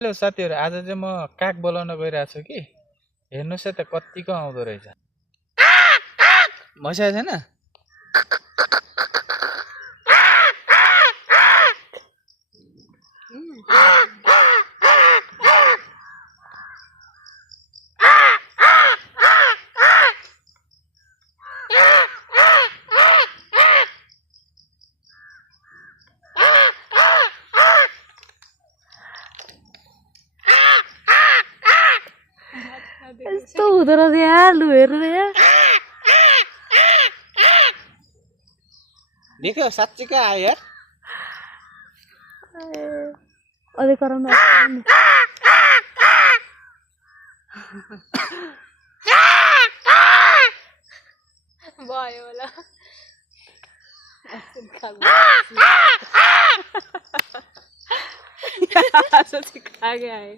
Hello साथीहरु, आज चाहिँ म काग बोलाउन गइरहेको छु कि हेर्नुस् है त कतिको आउँदो रहेछ। मसिया छैन? यस्तो हुँदो रहेछ यार, लु हेर्नु न यार। देख्यो साँच्चीकै आयो यार। अझै कराउनु भयो होला। आगे आए